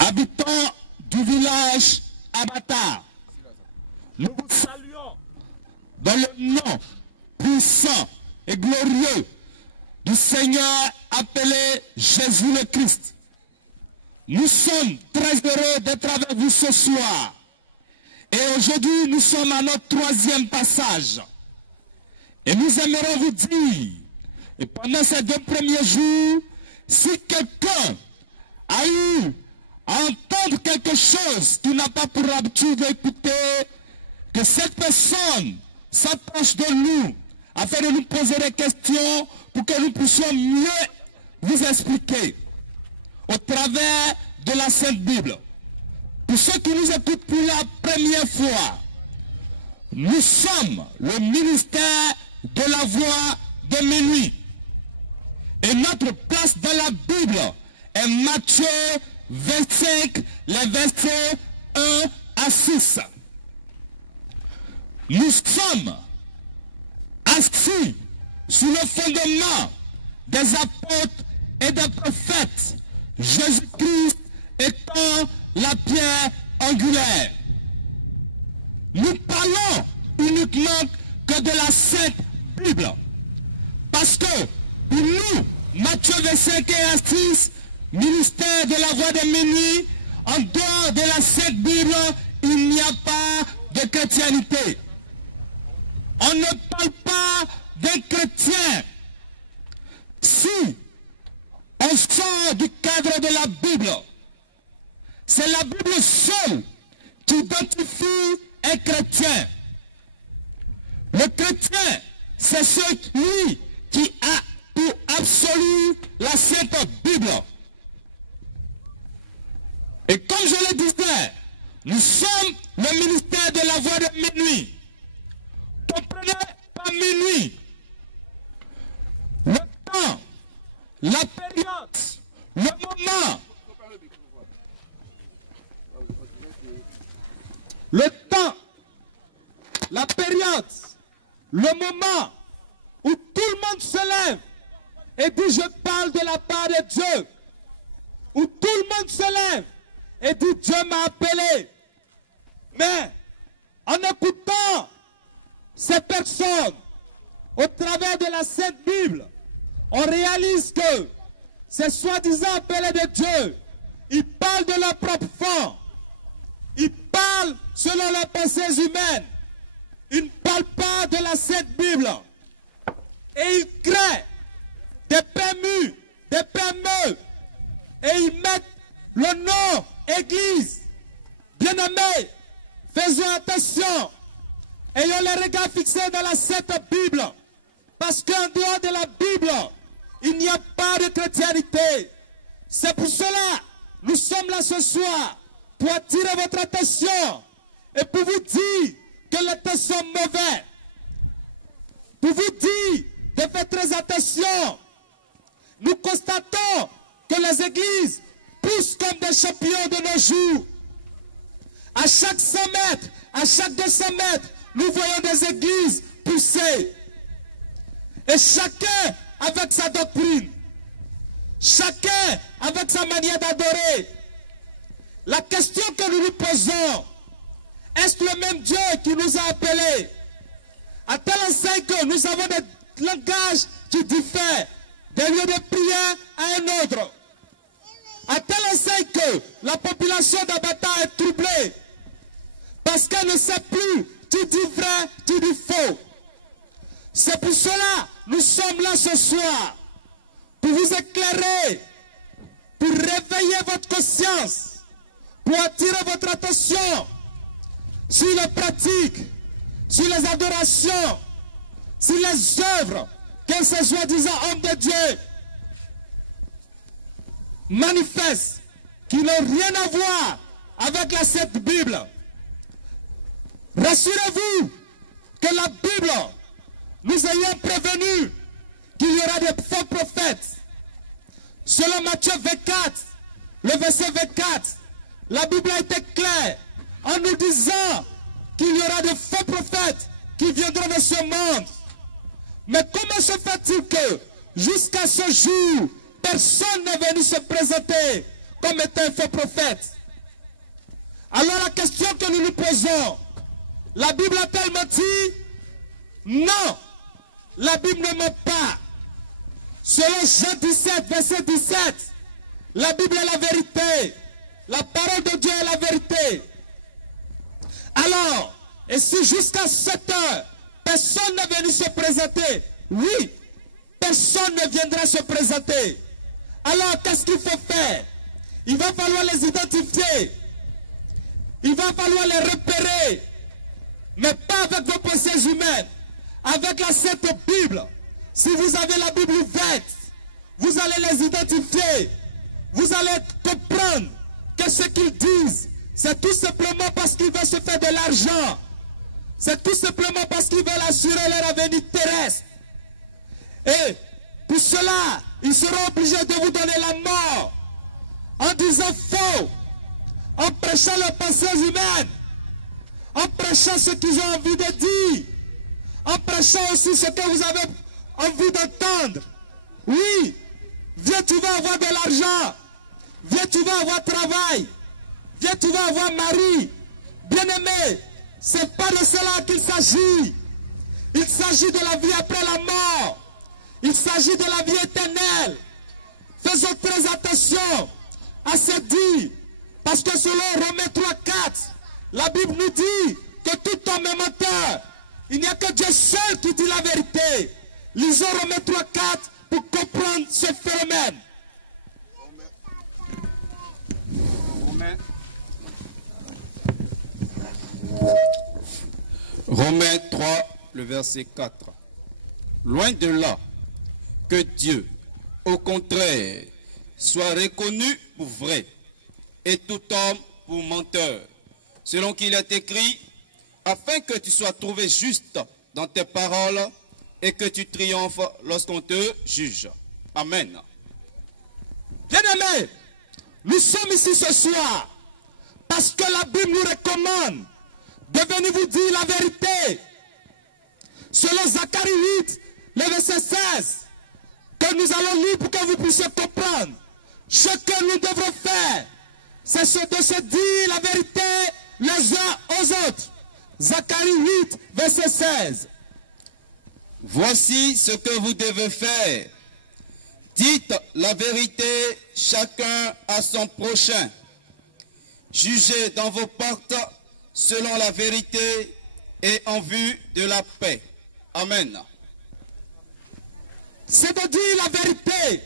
habitants du village Abata, nous vous saluons dans le nom puissant et glorieux du Seigneur appelé Jésus le Christ. Nous sommes très heureux d'être avec vous ce soir. Et aujourd'hui, nous sommes à notre troisième passage. Et nous aimerions vous dire, et pendant ces 2 premiers jours, si quelqu'un a eu à entendre quelque chose qu'il n'a pas pour habitude d'écouter, que cette personne s'approche de nous afin de nous poser des questions pour que nous puissions mieux vous expliquer au travers de la Sainte Bible. Pour ceux qui nous écoutent pour la première fois, nous sommes le ministère de la voix de minuit. Et notre place dans la Bible est Matthieu 25, les versets 1 à 6. Nous sommes assis sous le fondement des apôtres et des prophètes, Jésus-Christ étant la pierre angulaire. Nous parlons uniquement que de la Sainte Bible. Parce que pour nous, Matthieu 25 et 6, ministère de la voix de minuit, en dehors de la Sainte Bible, il n'y a pas de chrétienté. On ne parle pas d'un chrétien si on sort du cadre de la Bible. C'est la Bible seule qui identifie un chrétien. Le chrétien, c'est celui qui a pour absolu la Sainte Bible. Et comme je le disais, nous sommes le ministère de la voix de minuit. Comprenez par minuit le temps, la période, le moment. Le temps, la période, le moment où tout le monde se lève et dit je parle de la part de Dieu. Où tout le monde se lève et dit Dieu m'a appelé. Mais en écoutant ces personnes au travers de la Sainte Bible, on réalise que ces soi-disant appelés de Dieu, ils parlent de leur propre fond. Ils parlent selon leurs pensées humaines. Ils ne parlent pas de la Sainte Bible. Et ils créent des PMU, des PME. Et ils mettent le nom Église. Bien-aimés, faisons attention. Ayons les regards fixés dans la Sainte Bible. Parce qu'en dehors de la Bible, il n'y a pas de chrétienté. C'est pour cela que nous sommes là ce soir. Pour attirer votre attention et pour vous dire que les temps sont mauvais. Pour vous dire de faire très attention. Nous constatons que les églises poussent comme des champignons de nos jours. À chaque 100 mètres, à chaque 200 mètres, nous voyons des églises pousser. Et chacun avec sa doctrine. Chacun avec sa manière d'adorer. La question que nous nous posons, est-ce le même Dieu qui nous a appelés? À tel enseigne que nous avons des langages qui diffèrent d'un lieu de prière à un autre. À tel enseigne que la population d'Abata est troublée parce qu'elle ne sait plus qui dit vrai, qui dit faux. C'est pour cela que nous sommes là ce soir, pour vous éclairer, pour réveiller votre conscience, pour attirer votre attention sur les pratiques, sur les adorations, sur les œuvres que ces soi-disant hommes de Dieu manifestent, qui n'ont rien à voir avec la Sainte Bible. Rassurez-vous que la Bible nous ayant prévenu qu'il y aura des faux prophètes. Selon Matthieu 24, le verset 24, la Bible a été claire en nous disant qu'il y aura de faux prophètes qui viendront de ce monde. Mais comment se fait-il que jusqu'à ce jour, personne n'est venu se présenter comme étant un faux prophète. Alors la question que nous nous posons, la Bible a tellement dit, non, la Bible ne ment pas. Selon Jean 17, verset 17, la Bible est la vérité. La parole de Dieu est la vérité. Alors, et si jusqu'à 7 heures, personne n'est venu se présenter, oui, personne ne viendra se présenter. Alors, qu'est-ce qu'il faut faire? Il va falloir les identifier. Il va falloir les repérer. Mais pas avec vos pensées humaines. Avec la Sainte Bible. Si vous avez la Bible ouverte, vous allez les identifier. Vous allez comprendre que ce qu'ils disent, c'est tout simplement parce qu'ils veulent se faire de l'argent. C'est tout simplement parce qu'ils veulent assurer leur avenir terrestre. Et pour cela, ils seront obligés de vous donner la mort en disant faux, en prêchant leurs pensées humaines, en prêchant ce qu'ils ont envie de dire, en prêchant aussi ce que vous avez envie d'entendre. Oui, viens, tu vas avoir de l'argent. Viens, tu vas avoir travail. Viens, tu vas avoir mari. Bien-aimé, ce n'est pas de cela qu'il s'agit. Il s'agit de la vie après la mort. Il s'agit de la vie éternelle. Faisons très attention à ce dit. Parce que selon Romains 3,4, la Bible nous dit que tout homme est menteur. Il n'y a que Dieu seul qui dit la vérité. Lisons Romains 3,4 pour comprendre ce phénomène. Romains 3, le verset 4. Loin de là que Dieu, au contraire, soit reconnu pour vrai et tout homme pour menteur, selon qu'il est écrit, afin que tu sois trouvé juste dans tes paroles et que tu triomphes lorsqu'on te juge. Amen. Bien-aimés, nous sommes ici ce soir parce que la Bible nous recommande de venir vous dire la vérité. Selon Zacharie 8, le verset 16, que nous allons lire pour que vous puissiez comprendre. Ce que nous devrons faire, c'est de se dire la vérité les uns aux autres. Zacharie 8, verset 16. Voici ce que vous devez faire. Dites la vérité chacun à son prochain. Jugez dans vos portes selon la vérité et en vue de la paix. Amen. C'est de dire la vérité.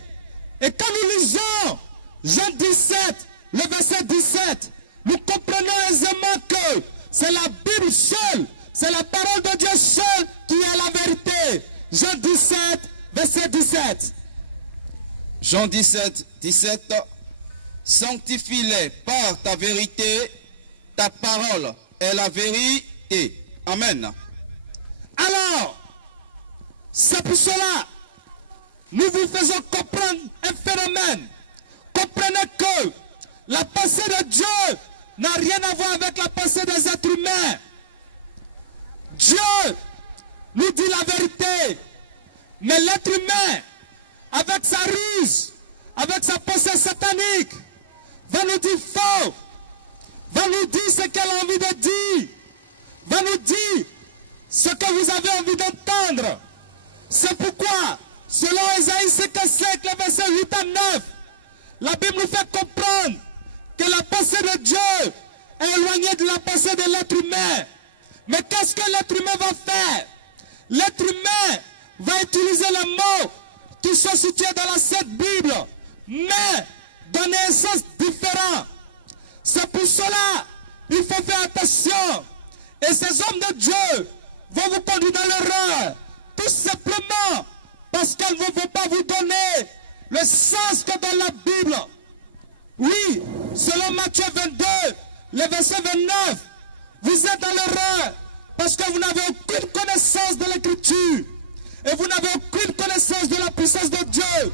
Et quand nous lisons Jean 17, le verset 17, nous comprenons aisément que c'est la Bible seule, c'est la parole de Dieu seule qui est la vérité. Jean 17, verset 17. Jean 17, 17. Sanctifie-les par ta vérité, ta parole est la vérité. Amen. Alors, c'est pour cela, nous vous faisons comprendre un phénomène. Comprenez que la pensée de Dieu n'a rien à voir avec la pensée des êtres humains. Dieu nous dit la vérité, mais l'être humain, avec sa ruse, avec sa pensée satanique, va nous dire faux, va nous dire ce qu'elle a envie de dire, va nous dire ce que vous avez envie d'entendre. C'est pourquoi, selon Ésaïe 55, le verset 8 à 9, la Bible nous fait comprendre que la pensée de Dieu est éloignée de la pensée de l'être humain. Mais qu'est-ce que l'être humain va faire? L'être humain va utiliser les mots qui sont situés dans la Sainte Bible, mais donner un sens différent. C'est pour cela qu'il faut faire attention. Et ces hommes de Dieu vont vous conduire dans l'erreur, tout simplement parce qu'elles ne vont pas vous donner le sens que dans la Bible. Oui, selon Matthieu 22, le verset 29, vous êtes dans l'erreur parce que vous n'avez aucune connaissance de l'Écriture et vous n'avez aucune connaissance de la puissance de Dieu.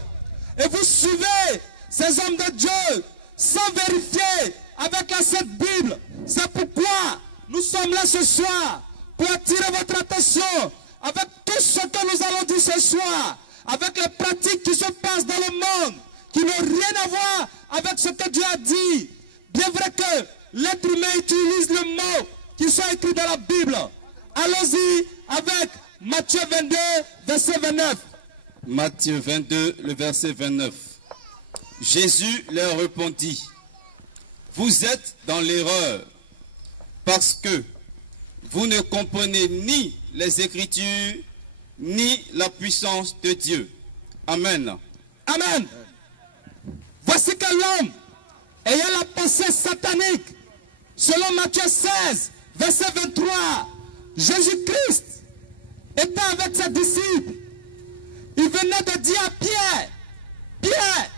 Et vous suivez ces hommes de Dieu sans vérifier avec la Sainte Bible. C'est pourquoi nous sommes là ce soir pour attirer votre attention avec tout ce que nous allons dire ce soir, avec les pratiques qui se passent dans le monde, qui n'ont rien à voir avec ce que Dieu a dit. Bien vrai que l'être humain utilise le mot qui soit écrit dans la Bible. Allons-y avec Matthieu 22, verset 29. Matthieu 22, le verset 29. Jésus leur répondit, vous êtes dans l'erreur, parce que vous ne comprenez ni les Écritures, ni la puissance de Dieu. Amen. Amen. Voici que l'homme, ayant la pensée satanique, selon Matthieu 16, verset 23, Jésus-Christ était avec ses disciples. Il venait de dire à Pierre, Pierre,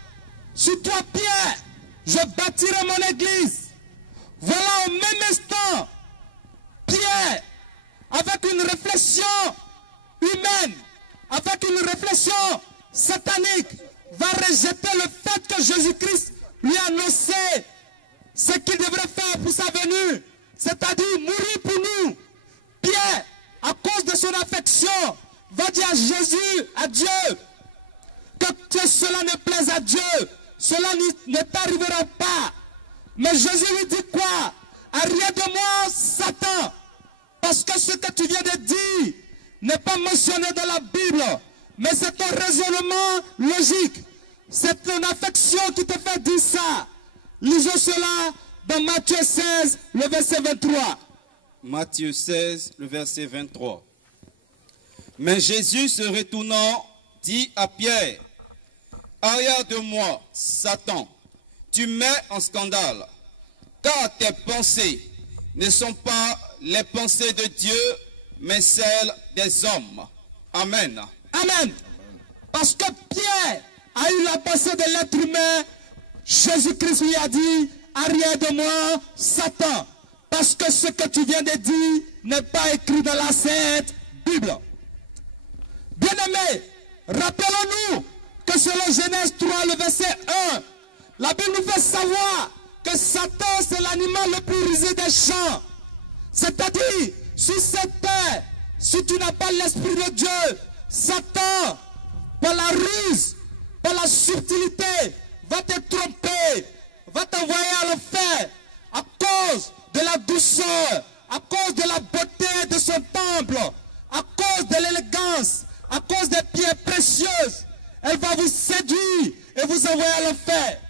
sur toi Pierre, je bâtirai mon église. Voilà au même instant, Pierre, avec une réflexion humaine, avec une réflexion satanique, va rejeter le fait que Jésus-Christ lui a annoncé ce qu'il devrait faire pour sa venue, c'est-à-dire mourir pour nous. Pierre, à cause de son affection, va dire à Jésus, à Dieu, que cela ne plaise à Dieu, cela ne t'arrivera pas. Mais Jésus lui dit quoi? Arrière de moi, Satan, parce que ce que tu viens de dire n'est pas mentionné dans la Bible, mais c'est ton raisonnement logique, c'est ton affection qui te fait dire ça. Lisons cela dans Matthieu 16, le verset 23. Matthieu 16, le verset 23. Mais Jésus se retournant, dit à Pierre, arrière de moi, Satan, tu mets en scandale, car tes pensées ne sont pas les pensées de Dieu, mais celles des hommes. Amen. Amen. Parce que Pierre a eu la pensée de l'être humain, Jésus-Christ lui a dit, arrière de moi, Satan, parce que ce que tu viens de dire n'est pas écrit dans la Sainte Bible. Bien-aimés, rappelons-nous que selon Genèse 3, le verset 1, la Bible nous fait savoir que Satan, c'est l'animal le plus rusé des champs. C'est-à-dire, sur cette terre, si tu n'as pas l'Esprit de Dieu, Satan, par la ruse, par la subtilité, va te tromper, va t'envoyer à l'enfer à cause de la douceur, à cause de la beauté de son temple, à cause de l'élégance, à cause des pierres précieuses. Elle va vous séduire et vous envoyer à l'enfer.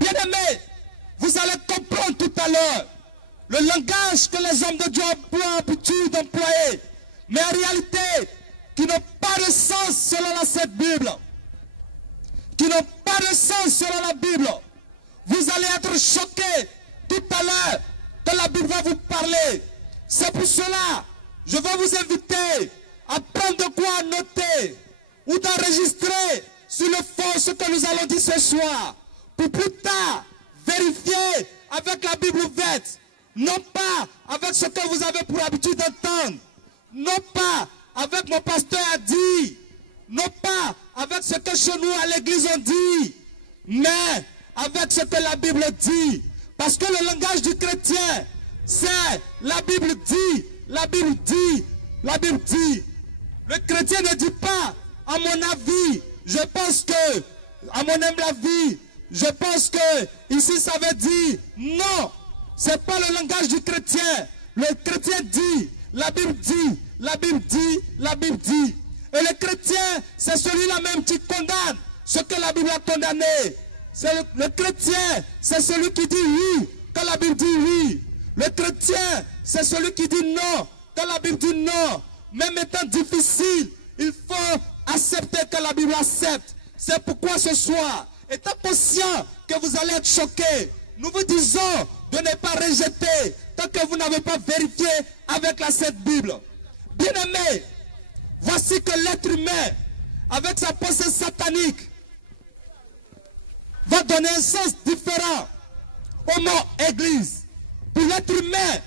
Bien-aimés, vous allez comprendre tout à l'heure le langage que les hommes de Dieu emploient l'habitude d'employer, mais en réalité, qui n'ont pas de sens selon la Sainte Bible. Qui n'ont pas de sens selon la Bible. Vous allez être choqués tout à l'heure quand la Bible va vous parler. C'est pour cela, je vais vous inviter à prendre de quoi noter ou d'enregistrer sur le fond ce que nous allons dire ce soir, pour plus tard vérifier avec la Bible ouverte, non pas avec ce que vous avez pour habitude d'entendre, non pas avec mon pasteur a dit, non pas avec ce que chez nous à l'église on dit, mais avec ce que la Bible dit. Parce que le langage du chrétien, c'est la Bible dit, la Bible dit, la Bible dit. Le chrétien ne dit pas, à mon avis, je pense que, à mon humble avis, je pense que, ici ça veut dire, non, c'est pas le langage du chrétien. Le chrétien dit, la Bible dit, la Bible dit, la Bible dit. Et le chrétien, c'est celui-là même qui condamne ce que la Bible a condamné. Le chrétien, c'est celui qui dit oui quand la Bible dit oui. Le chrétien, c'est celui qui dit non quand la Bible dit non. Même étant difficile, il faut accepter que la Bible accepte. C'est pourquoi ce soir, étant conscient que vous allez être choqués, nous vous disons de ne pas rejeter tant que vous n'avez pas vérifié avec la Sainte Bible. Bien-aimés, voici que l'être humain, avec sa pensée satanique, va donner un sens différent au mot église. Pour l'être humain,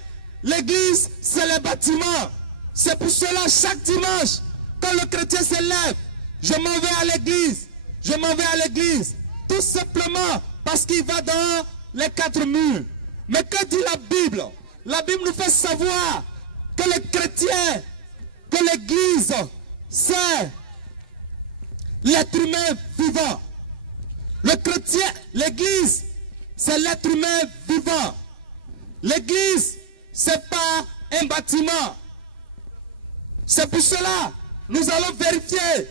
l'église, c'est le bâtiment. C'est pour cela, chaque dimanche, quand le chrétien se lève, je m'en vais à l'église. Je m'en vais à l'église. Tout simplement parce qu'il va dans les quatre murs. Mais que dit la Bible? La Bible nous fait savoir que le chrétien, que l'église, c'est l'être humain vivant. Le chrétien, l'église, c'est l'être humain vivant. L'église, c'est pas un bâtiment. C'est pour cela, nous allons vérifier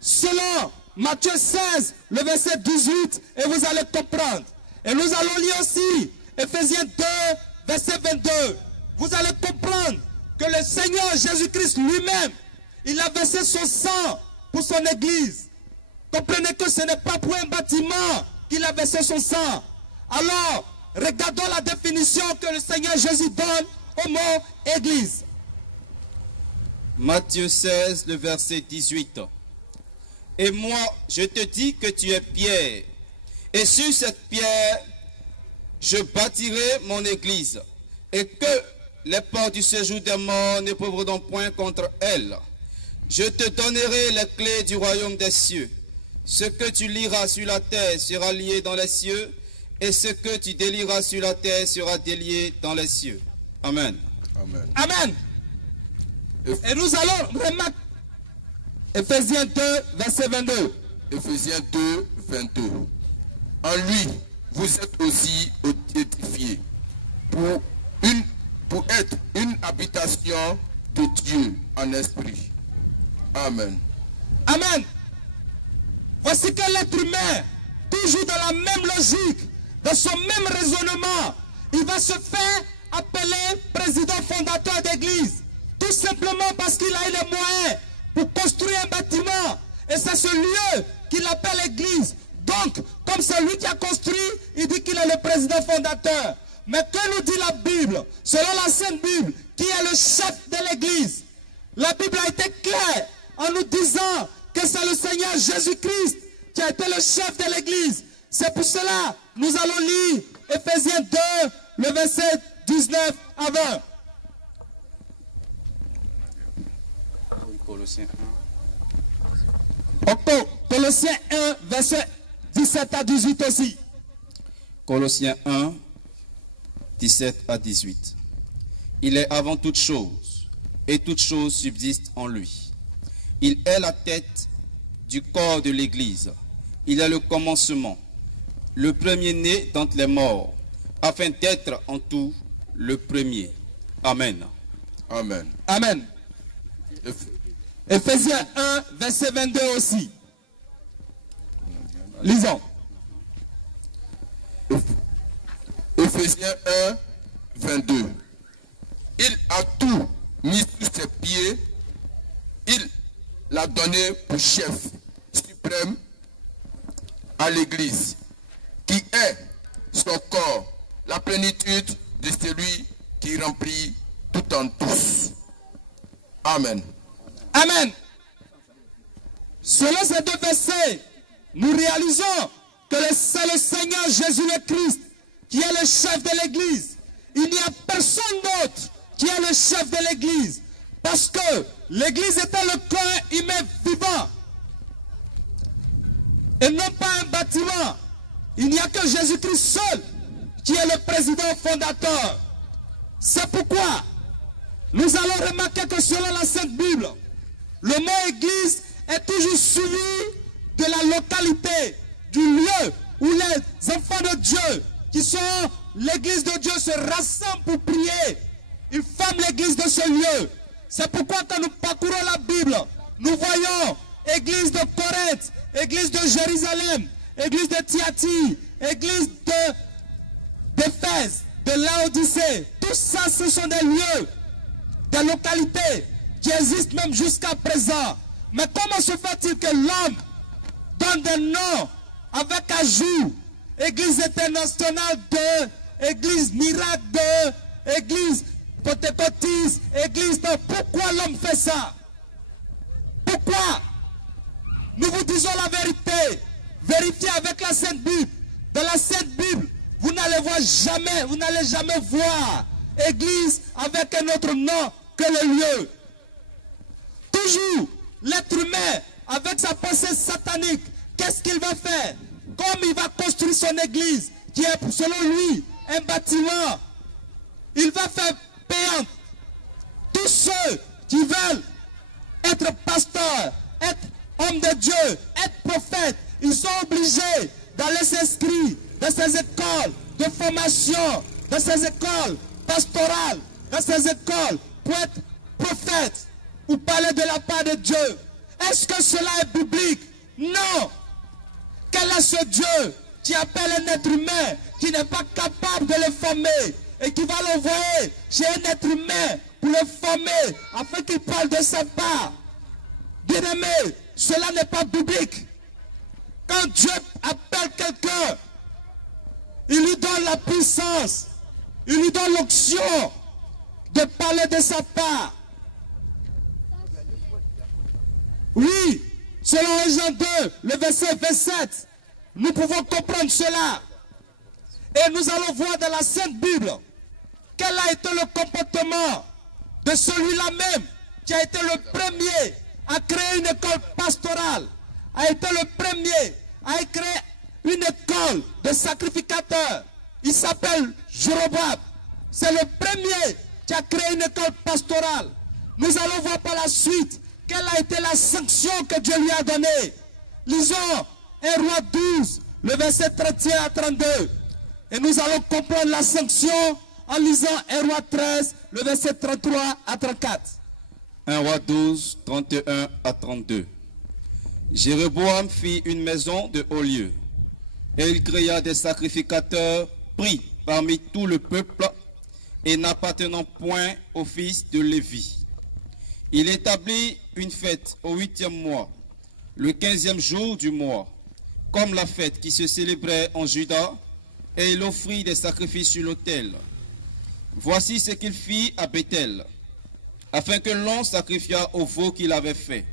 selon Matthieu 16, le verset 18, et vous allez comprendre. Et nous allons lire aussi Ephésiens 2, verset 22. Vous allez comprendre que le Seigneur Jésus-Christ lui-même, il a versé son sang pour son église. Comprenez que ce n'est pas pour un bâtiment qu'il a versé son sang. Alors, regardons la définition que le Seigneur Jésus donne au mot église. Matthieu 16, le verset 18. Et moi, je te dis que tu es Pierre, et sur cette pierre, je bâtirai mon église, et que les portes du séjour des morts ne pourront point contre elle. Je te donnerai les clés du royaume des cieux. Ce que tu liras sur la terre sera lié dans les cieux, et ce que tu délieras sur la terre sera délié dans les cieux. Amen. Amen. Amen. Et nous allons remarquer Ephésiens 2, verset 22. Ephésiens 2, 22. En lui, vous êtes aussi édifiés pour être une habitation de Dieu en esprit. Amen. Amen. Voici que l'être humain, toujours dans la même logique, dans son même raisonnement, il va se faire appeler président fondateur d'église. Tout simplement parce qu'il a eu les moyens pour construire un bâtiment. Et c'est ce lieu qu'il appelle église. Donc, comme c'est lui qui a construit, il dit qu'il est le président fondateur. Mais que nous dit la Bible? Selon la Sainte Bible, qui est le chef de l'église? La Bible a été claire en nous disant que c'est le Seigneur Jésus-Christ qui a été le chef de l'église. C'est pour cela nous allons lire Ephésiens 2, le verset 19 à 20. Colossiens Colossiens 1, verset 17 à 18 aussi. Colossiens 1, 17 à 18. Il est avant toute chose, et toute chose subsiste en lui. Il est la tête du corps de l'Église. Il est le commencement, le premier-né d'entre les morts, afin d'être en tout le premier. Amen. Amen. Amen. Ephésiens 1, verset 22 aussi. Lisons. Ephésiens 1, 22. Il a tout mis sous ses pieds. Il l'a donné pour chef suprême à l'Église, qui est son corps, la plénitude de celui qui remplit tout en tous. Amen. Amen. Selon ces deux versets, nous réalisons que c'est le Seigneur Jésus le Christ qui est le chef de l'Église. Il n'y a personne d'autre qui est le chef de l'Église. Parce que l'Église était le corps humain vivant. Et non pas un bâtiment. Il n'y a que Jésus-Christ seul qui est le président fondateur. C'est pourquoi nous allons remarquer que selon la Sainte Bible, le mot église est toujours suivi de la localité, du lieu où les enfants de Dieu, qui sont l'église de Dieu, se rassemblent pour prier. Ils forment l'église de ce lieu. C'est pourquoi quand nous parcourons la Bible, nous voyons église de Corinthe, église de Jérusalem, église de Thyatire, église d'Éphèse, de Laodicée. Tout ça, ce sont des lieux, des localités qui existent même jusqu'à présent. Mais comment se fait-il que l'homme donne des noms avec ajout? Église internationale 2, église miracle 2, église pentecôtiste, église 2. Pourquoi l'homme fait ça? Pourquoi? Nous vous disons la vérité. Vérifiez avec la Sainte Bible. Dans la Sainte Bible, vous n'allez jamais voir église avec un autre nom que le lieu. Toujours, l'être humain, avec sa pensée satanique, qu'est-ce qu'il va faire? Comme il va construire son église, qui est selon lui un bâtiment, il va faire payant tous ceux qui veulent être pasteurs, être hommes de Dieu, être prophètes, ils sont obligés d'aller s'inscrire dans ces écoles de formation, dans ces écoles pastorales, dans ces écoles pour être prophètes ou parler de la part de Dieu. Est-ce que cela est biblique? Non. Quel est ce Dieu qui appelle un être humain qui n'est pas capable de le former et qui va l'envoyer chez un être humain pour le former afin qu'il parle de sa part? Bien-aimé, cela n'est pas biblique. Quand Dieu appelle quelqu'un, il lui donne la puissance, il lui donne l'onction de parler de sa part. Oui, selon Jean 2, le verset 27, nous pouvons comprendre cela. Et nous allons voir dans la Sainte Bible quel a été le comportement de celui-là même qui a été le premier à créer une école pastorale, a été le premier à créer une école de sacrificateurs. Il s'appelle Jéroboam. C'est le premier qui a créé une école pastorale. Nous allons voir par la suite quelle a été la sanction que Dieu lui a donnée. Lisons 1 Roi 12, le verset 31 à 32. Et nous allons comprendre la sanction en lisant 1 Roi 13, le verset 33 à 34. 1 Roi 12, 31 à 32. Jéroboam fit une maison de haut lieu, et il créa des sacrificateurs pris parmi tout le peuple et n'appartenant point au fils de Lévi. Il établit une fête au 8e mois, le 15e jour du mois, comme la fête qui se célébrait en Juda, et il offrit des sacrifices sur l'autel. Voici ce qu'il fit à Bethel, afin que l'on sacrifiât au veau qu'il avait fait.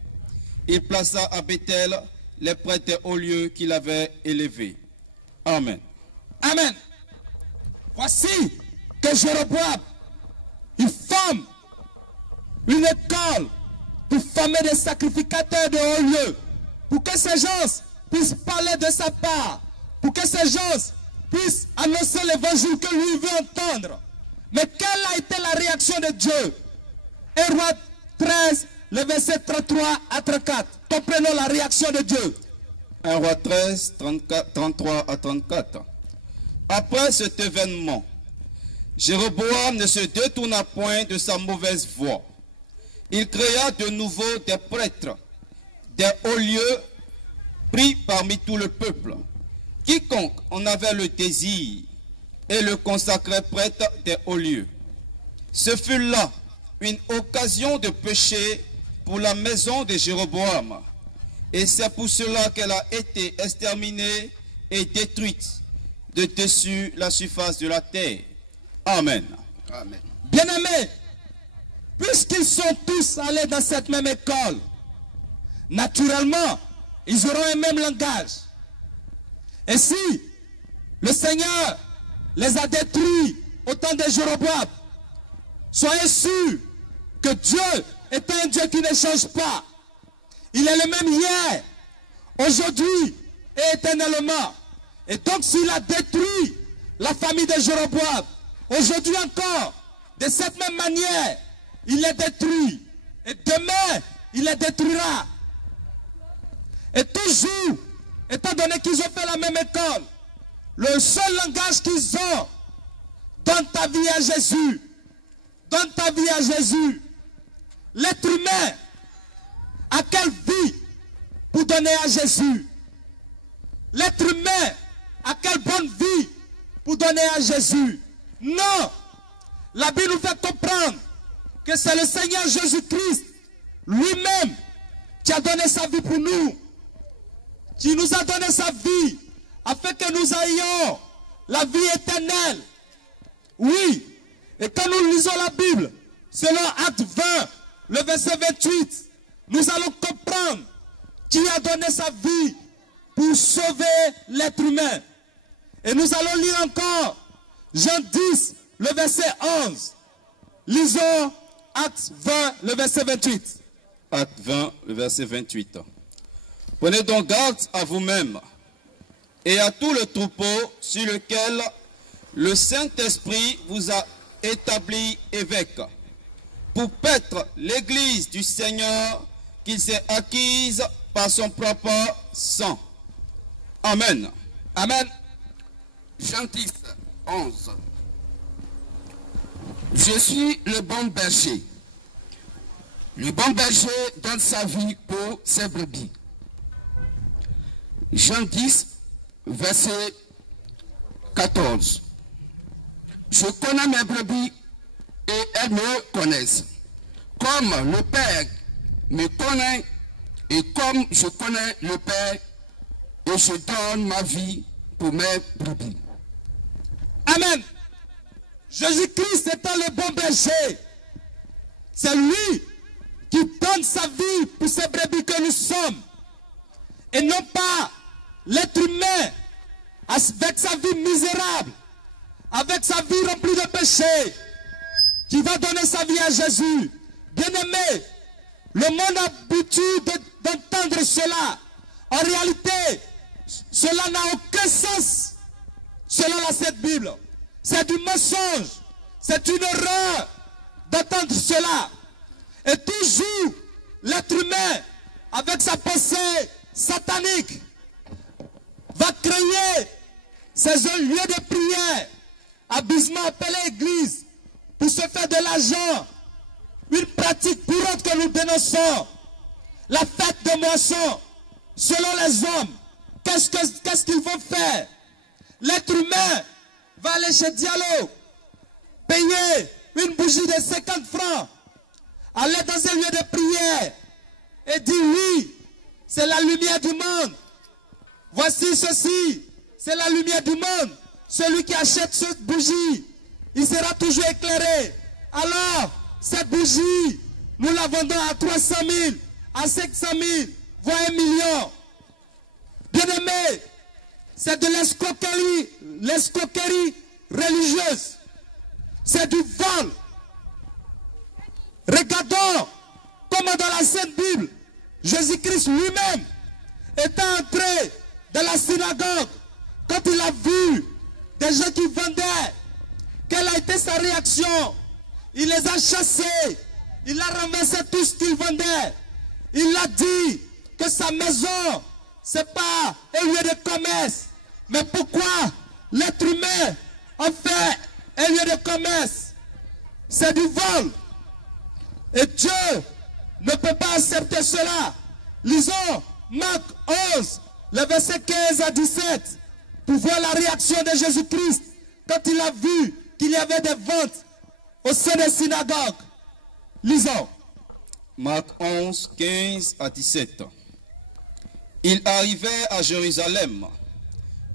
Il plaça à Bethel les prêtres au lieu qu'il avait élevé. Amen. Amen. Voici que Jéroboam, il forme une école pour former des sacrificateurs de haut lieu, pour que ces gens puissent parler de sa part, pour que ces gens puissent annoncer l'évangile que lui veut entendre. Mais quelle a été la réaction de Dieu? 1 Roi 13, le verset 33 à 34. Comprenons la réaction de Dieu. 1 Roi 13, 33 à 34. Après cet événement, Jéroboam ne se détourna point de sa mauvaise voie. Il créa de nouveau des prêtres, des hauts lieux pris parmi tout le peuple. Quiconque en avait le désir et le consacrait prêtre des hauts lieux. Ce fut là une occasion de péché pour la maison de Jéroboam. Et c'est pour cela qu'elle a été exterminée et détruite de dessus la surface de la terre. Amen. Amen. Bien-aimés, puisqu'ils sont tous allés dans cette même école, naturellement, ils auront un même langage. Et si le Seigneur les a détruits au temps de Jéroboam, soyez sûrs que Dieu est un Dieu qui ne change pas. Il est le même hier, aujourd'hui et éternellement. Et donc s'il a détruit la famille de Jéroboam, aujourd'hui encore, de cette même manière, il les détruit. Et demain, il les détruira. Et toujours, étant donné qu'ils ont fait la même école, le seul langage qu'ils ont, donne ta vie à Jésus. Donne ta vie à Jésus. L'être humain a quelle vie pour donner à Jésus? L'être humain a quelle bonne vie pour donner à Jésus? Non. La Bible nous fait comprendre que c'est le Seigneur Jésus-Christ lui-même qui a donné sa vie pour nous, qui nous a donné sa vie afin que nous ayons la vie éternelle. Oui, et quand nous lisons la Bible, selon Acte 20, le verset 28, nous allons comprendre qui a donné sa vie pour sauver l'être humain. Et nous allons lire encore Jean 10, le verset 11. Lisons Acte 20, le verset 28. Acte 20, le verset 28. Prenez donc garde à vous-même et à tout le troupeau sur lequel le Saint-Esprit vous a établi évêque, pour paître l'église du Seigneur qu'il s'est acquise par son propre sang. Amen. Amen. Jean 10, 11. Je suis le bon berger. Le bon berger donne sa vie pour ses brebis. Jean 10, verset 14. Je connais mes brebis et elles me connaissent. Comme le Père me connaît et comme je connais le Père, et je donne ma vie pour mes brebis. Amen. Jésus-Christ étant le bon berger, c'est lui qui donne sa vie pour ces brebis que nous sommes. Et non pas l'être humain avec sa vie misérable, avec sa vie remplie de péchés, qui va donner sa vie à Jésus. Bien-aimé, le monde a l'habitude d'entendre cela. En réalité, cela n'a aucun sens selon la Sainte Bible. C'est du mensonge. C'est une erreur d'entendre cela. Et toujours, l'être humain, avec sa pensée satanique, va créer ces lieux de prière, abusement appelé église, pour se faire de l'argent. Une pratique courante que nous dénonçons. La fête de moisson, selon les hommes, qu'est-ce qu'ils vont faire? L'être humain va aller chez Diallo, payer une bougie de 50 francs, aller dans un lieu de prière et dire oui, c'est la lumière du monde. Voici ceci, c'est la lumière du monde. Celui qui achète cette bougie, il sera toujours éclairé. Alors, cette bougie, nous la vendons à 300 000, à 500 000, voire 1 million. Bien-aimé, c'est de l'escroquerie religieuse. C'est du vol. Regardons comment dans la Sainte Bible, Jésus-Christ lui-même était entré dans la synagogue. Quand il a vu des gens qui vendaient, quelle a été sa réaction? Il les a chassés. Il a ramassé tout ce qu'ils vendaient. Il a dit que sa maison, ce n'est pas un lieu de commerce. Mais pourquoi l'être humain en fait un lieu de commerce? C'est du vol. Et Dieu ne peut pas accepter cela. Lisons Marc 11, le verset 15 à 17, pour voir la réaction de Jésus-Christ quand il a vu qu'il y avait des ventes au sein des synagogues. Lisons. Marc 11, 15 à 17. Il arrivait à Jérusalem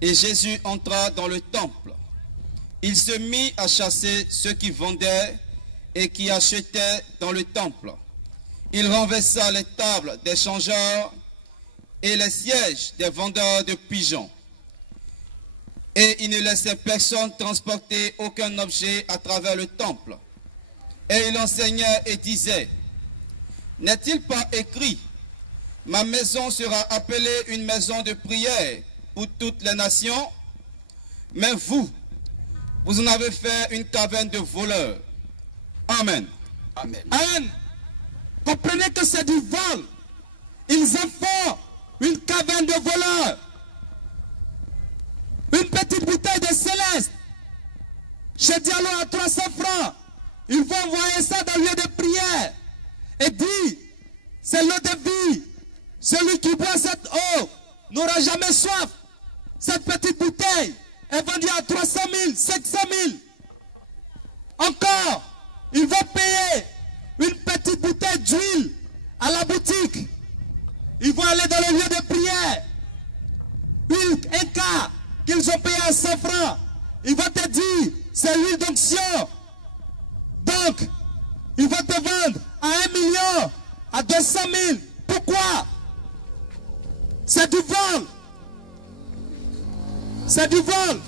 et Jésus entra dans le temple. Il se mit à chasser ceux qui vendaient et qui achetaient dans le temple. Il renversa les tables des changeurs et les sièges des vendeurs de pigeons. Et il ne laissait personne transporter aucun objet à travers le temple. Et il enseignait et disait, n'est-il pas écrit, ma maison sera appelée une maison de prière pour toutes les nations? Mais vous en avez fait une caverne de voleurs. Amen. Amen. Amen. Comprenez que c'est du vol. Ils en font une caverne de voleurs. Une petite bouteille de céleste. Chez Diallo à 300 francs. Ils vont envoyer ça dans le lieu de prière. Et dit, c'est l'eau de vie. Celui qui boit cette eau n'aura jamais soif. Cette petite bouteille est vendue à 300 000, 500 000. Encore, ils vont payer une petite bouteille d'huile à la boutique. Ils vont aller dans le lieu de prière. Un cas qu'ils ont payé à 100 francs. Ils vont te dire, c'est l'huile d'onction. Donc, ils vont te vendre à 1 million, à 200 000. Pourquoi? C'est du vol. C'est du vol.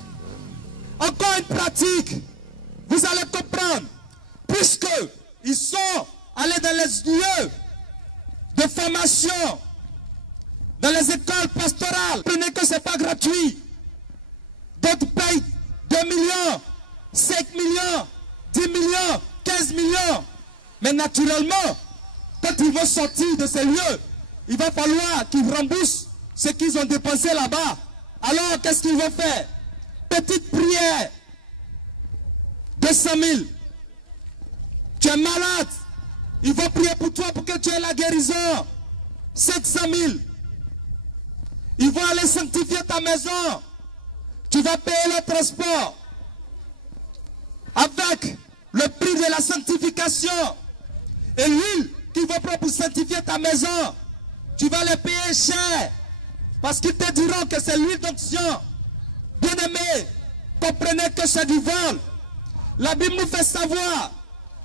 Encore une pratique. Vous allez comprendre. Puisque ils sont allés dans les lieux de formation, dans les écoles pastorales. Prenez que ce n'est pas gratuit. D'autres payent 2 millions, 5 millions, 10 millions, 15 millions. Mais naturellement, quand ils vont sortir de ces lieux, il va falloir qu'ils remboursent ce qu'ils ont dépensé là-bas. Alors, qu'est-ce qu'ils vont faire? Petite prière. 200 000. Tu es malade. Ils vont prier pour toi pour que tu aies la guérison. 700 000. Ils vont aller sanctifier ta maison. Tu vas payer le transport. Avec le prix de la sanctification. Et l'huile qu'ils vont prendre pour sanctifier ta maison. Tu vas les payer cher. Parce qu'ils te diront que c'est l'huile d'onction. Bien-aimés, comprenez que c'est du vol. La Bible nous fait savoir,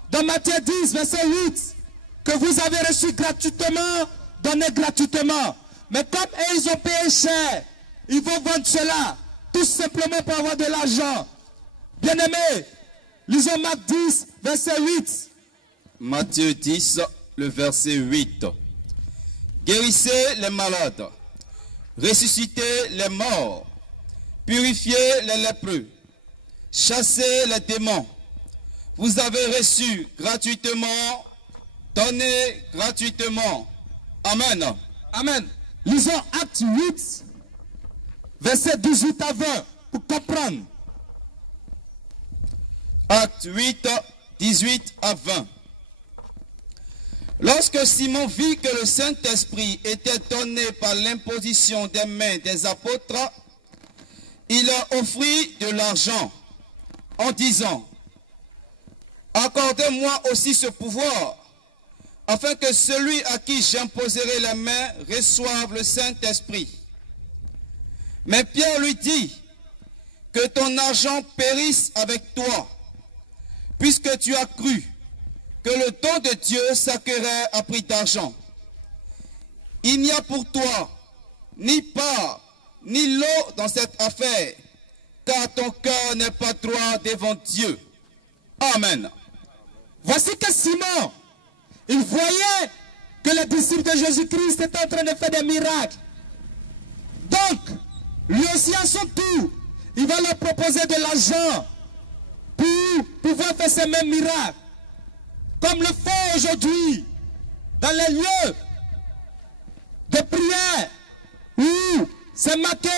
dans Matthieu 10, verset 8, que vous avez reçu gratuitement, donné gratuitement. Mais comme eux, ils ont payé cher, ils vont vendre cela, tout simplement pour avoir de l'argent. Bien-aimés, lisons Marc 10, verset 8. Matthieu 10, le verset 8. Guérissez les malades, ressuscitez les morts, purifiez les lépreux, chassez les démons. Vous avez reçu gratuitement, donnez gratuitement. Amen. Amen. Lisons Acte 8, verset 18 à 20, pour comprendre. Acte 8, 18 à 20. Lorsque Simon vit que le Saint-Esprit était donné par l'imposition des mains des apôtres, il leur offrit de l'argent en disant, « Accordez-moi aussi ce pouvoir, afin que celui à qui j'imposerai les mains reçoive le Saint-Esprit. » Mais Pierre lui dit, « Que ton argent périsse avec toi, puisque tu as cru que le don de Dieu s'acquérait à prix d'argent. Il n'y a pour toi ni part, ni lot dans cette affaire, car ton cœur n'est pas droit devant Dieu. » Amen. Voici que Simon, il voyait que les disciples de Jésus-Christ étaient en train de faire des miracles. Donc, lui aussi à son tour, il va leur proposer de l'argent pour pouvoir faire ces mêmes miracles. Comme le font aujourd'hui dans les lieux de prière où c'est marqué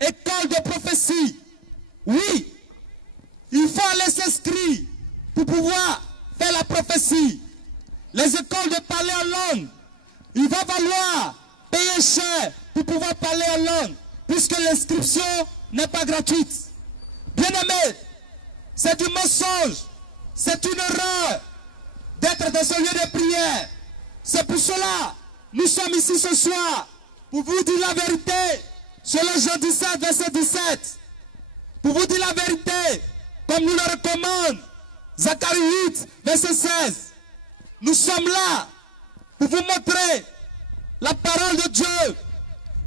école de prophétie. Oui, il faut aller s'inscrire pour pouvoir faire la prophétie. Les écoles de parler en langue, il va falloir payer cher pour pouvoir parler en langue, puisque l'inscription n'est pas gratuite. Bien-aimés, c'est du mensonge, c'est une erreur d'être dans ce lieu de prière. C'est pour cela nous sommes ici ce soir, pour vous dire la vérité, selon Jean 17, verset 17. Pour vous dire la vérité, comme nous le recommande Zacharie 8, verset 16. Nous sommes là pour vous montrer la parole de Dieu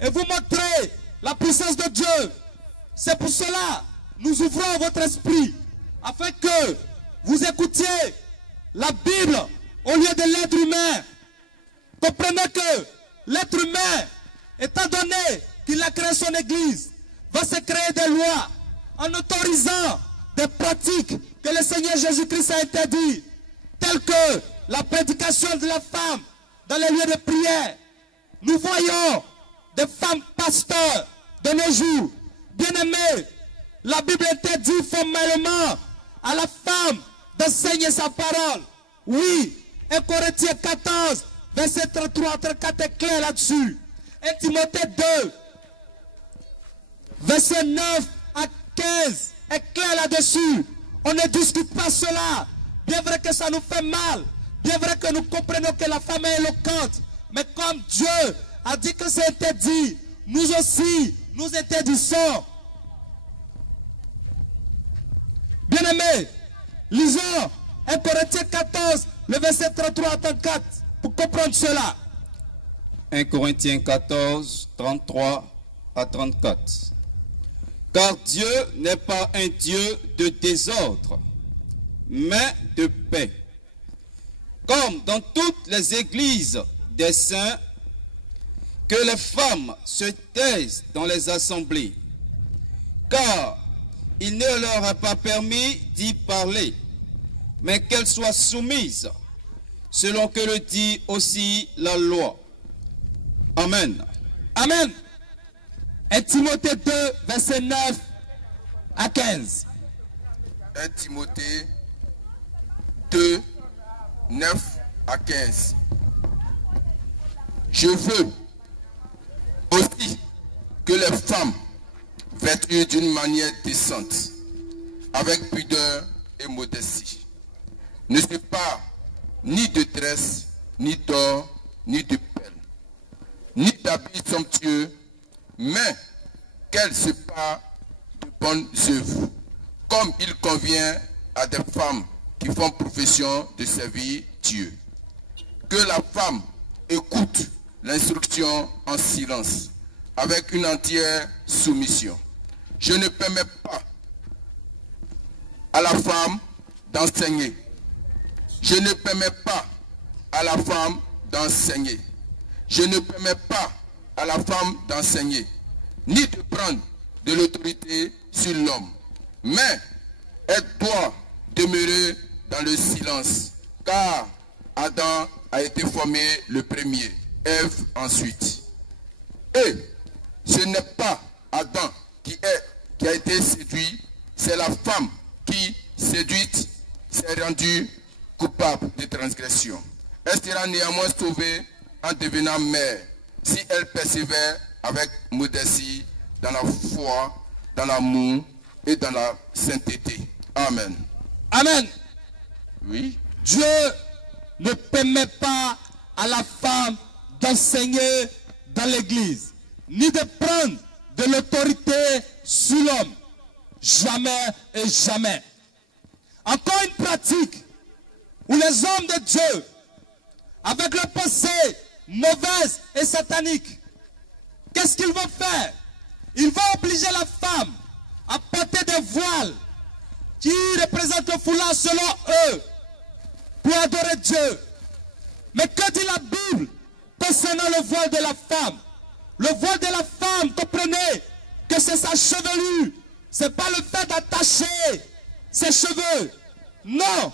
et vous montrer la puissance de Dieu. C'est pour cela nous ouvrons votre esprit afin que vous écoutiez la Bible au lieu de l'être humain. Comprenez que l'être humain, étant donné qu'il a créé son église, va se créer des lois en autorisant des pratiques que le Seigneur Jésus-Christ a interdit, telles que la prédication de la femme dans les lieux de prière. Nous voyons des femmes pasteurs de nos jours. Bien-aimés, la Bible interdit formellement à la femme d'enseigner sa parole. Oui, 1 Corinthiens 14, verset 33, 34 est clair là-dessus. 1 Timothée 2, verset 9 à 15 est clair là-dessus. On ne discute pas cela. Bien vrai que ça nous fait mal. Bien vrai que nous comprenons que la femme est éloquente. Mais comme Dieu a dit que c'est interdit, nous aussi, nous interdisons. Bien-aimés, lisons 1 Corinthiens 14, le verset 33 à 34, pour comprendre cela. 1 Corinthiens 14, 33 à 34. Car Dieu n'est pas un Dieu de désordre, mais de paix. Comme dans toutes les églises des saints, que les femmes se taisent dans les assemblées, car il ne leur a pas permis d'y parler, mais qu'elles soient soumises, selon que le dit aussi la loi. Amen. Amen. Et Timothée 2, verset 9 à 15. 1 Timothée 2, 9 à 15. Je veux aussi que les femmes vêtues d'une manière décente, avec pudeur et modestie, ne se parent ni de tresse, ni d'or, ni de perles, ni d'habits somptueux, mais qu'elles se parent de bonnes œuvres, comme il convient à des femmes qui font profession de servir Dieu. Que la femme écoute l'instruction en silence, avec une entière soumission. Je ne permets pas à la femme d'enseigner. Je ne permets pas à la femme d'enseigner. Je ne permets pas à la femme d'enseigner, ni de prendre de l'autorité sur l'homme. Mais elle doit demeurer dans le silence, car Adam a été formé le premier, Ève ensuite. Et ce n'est pas Adam qui a été séduit, c'est la femme qui, séduite, s'est rendue coupable de transgression. Elle sera néanmoins sauvée en devenant mère, si elle persévère avec modestie dans la foi, dans l'amour et dans la sainteté. Amen. Amen. Oui. Dieu ne permet pas à la femme d'enseigner dans l'église, ni de prendre de l'autorité sur l'homme. Jamais et jamais. Encore une pratique où les hommes de Dieu, avec leurs pensées mauvaises et sataniques, qu'est-ce qu'ils vont faire? Ils vont obliger la femme à porter des voiles qui représentent le foulard selon eux pour adorer Dieu. Mais que dit la Bible concernant le voile de la femme? Le voile de la femme, comprenez que c'est sa chevelure. Ce n'est pas le fait d'attacher ses cheveux. Non.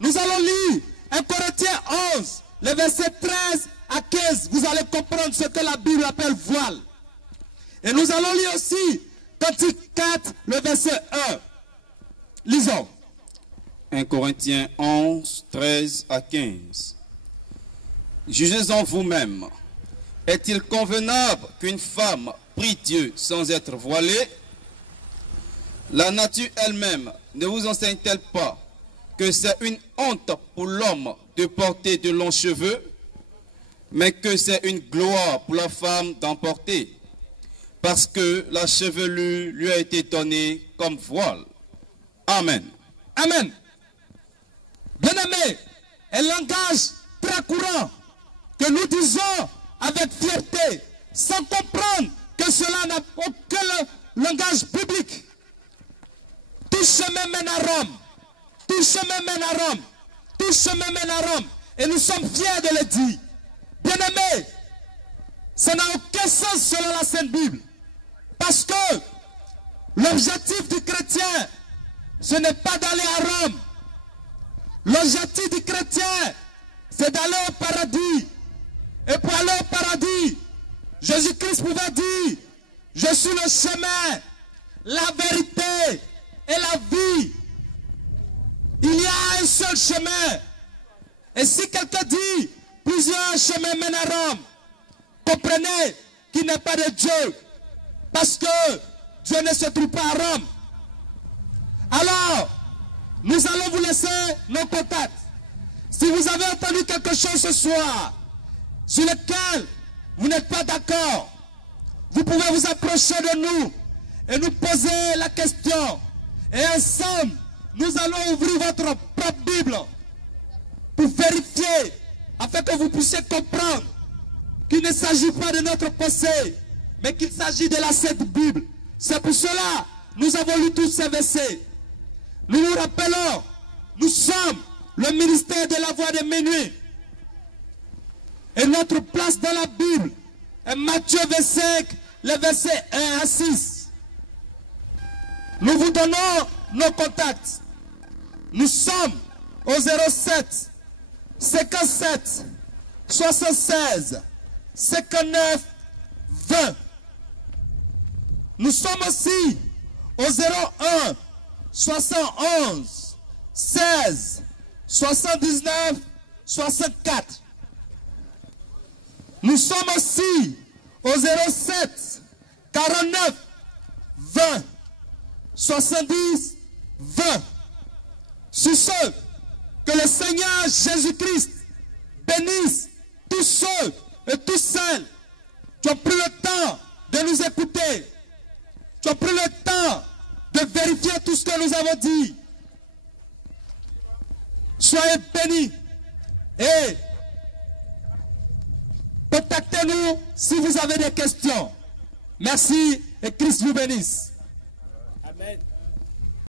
Nous allons lire 1 Corinthiens 11, les versets 13 à 15. Vous allez comprendre ce que la Bible appelle voile. Et nous allons lire aussi Cantique 4, le verset 1. Lisons. 1 Corinthiens 11, 13 à 15. Jugez-en vous-même. Est-il convenable qu'une femme prie Dieu sans être voilée? La nature elle-même ne vous enseigne-t-elle pas que c'est une honte pour l'homme de porter de longs cheveux, mais que c'est une gloire pour la femme d'en porter, parce que la chevelure lui a été donnée comme voile? Amen. Amen. Bien-aimés, un langage très courant que nous disons avec fierté, sans comprendre que cela n'a aucun langage biblique. Tout chemin mène à Rome. Tout chemin mène à Rome. Tout chemin mène à Rome. Et nous sommes fiers de le dire. Bien-aimés, ça n'a aucun sens selon la Sainte Bible. Parce que l'objectif du chrétien, ce n'est pas d'aller à Rome. L'objectif du chrétien, c'est d'aller au paradis. Et pour aller au paradis, Jésus-Christ pouvait dire, je suis le chemin, la vérité et la vie. Il y a un seul chemin. Et si quelqu'un dit, plusieurs chemins mènent à Rome, comprenez qu'il n'est pas de Dieu. Parce que Dieu ne se trouve pas à Rome. Alors, nous allons vous laisser nos contacts. Si vous avez entendu quelque chose ce soir, sur lequel vous n'êtes pas d'accord, vous pouvez vous approcher de nous et nous poser la question. Et ensemble, nous allons ouvrir votre propre Bible pour vérifier, afin que vous puissiez comprendre qu'il ne s'agit pas de notre pensée, mais qu'il s'agit de la Sainte Bible. C'est pour cela que nous avons lu tous ces versets. Nous nous rappelons, nous sommes le ministère de la voix de minuit. Et notre place dans la Bible est Matthieu 25, les versets 1 à 6. Nous vous donnons nos contacts. Nous sommes au 07 57 76 59 20. Nous sommes aussi au 01 71 16 79 64. Nous sommes aussi au 07 49 20 70 20. Sur ce, que le Seigneur Jésus-Christ bénisse tous ceux et toutes celles qui ont pris le temps de nous écouter. Tu as pris le temps de vérifier tout ce que nous avons dit. Soyez bénis et contactez-nous si vous avez des questions. Merci et Christ vous bénisse. Amen.